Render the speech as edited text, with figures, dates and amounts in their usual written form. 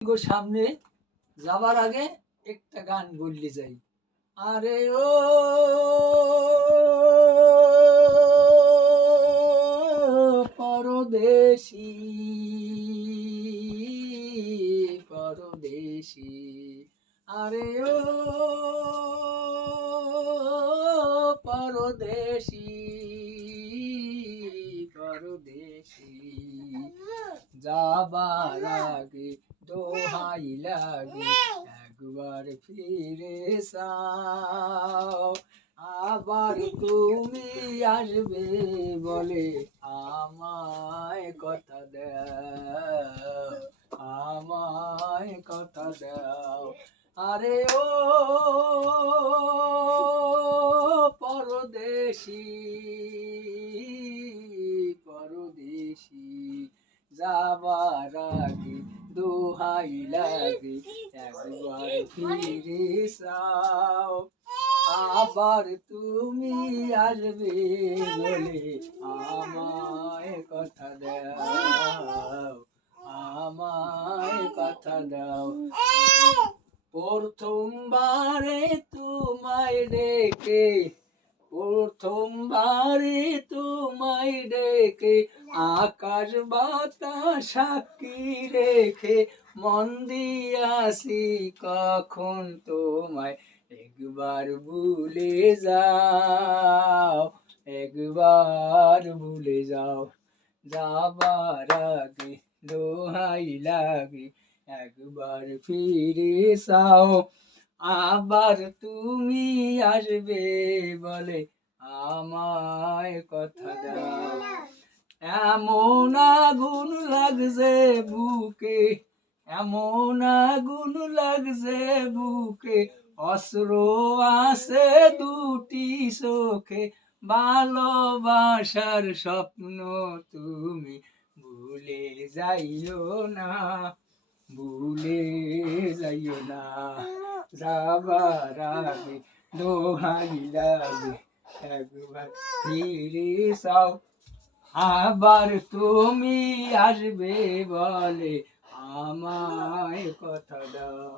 সামনে যাবার আগে একটা গান বললে যাই। আরে ও পরদেশী পরদেশী, আরে ও পরদেশী পরদেশী, যাবার আগে দোহাই লাগে একবার ফিরে যাও, আবার তুমি আসবে বলে আমায় কথা দাও, আমায় কথা দাও। আরে ও পরদেশী পরদেশী, যাবার আগে দোহাই লাগে একবার ফিরে যাও, আবার তুমি আসবে বলে আমায় কথা দাও, আমায় কথা দাও। প্রথমবারে তোমায় ডেকে, প্রথমবারে তোমায় ডেকে আকাশ বাতাস সাক্ষী রেখে মন দিয়াছি কখন তোমায় একবার ভুলে যাও, একবার ভুলে যাও। যাবার আগে দোহাই লাগে একবার ফিরে যাও, আবার তুমি আসবে বলে আমায় কথা দাও। এমন আগুন লাগছে বুকে, এমন আগুন লাগছে বুকে, অস্ত্র আছে দুটি চোখে, ভালোবাসার স্বপ্ন তুমি ভুলে যাইও না, ভুলে যাইও না। যাবার আগে দোহাই লাগে একবার ফিরে যাও, আবার তুমি আসবে বলে আমায় কথা দাও।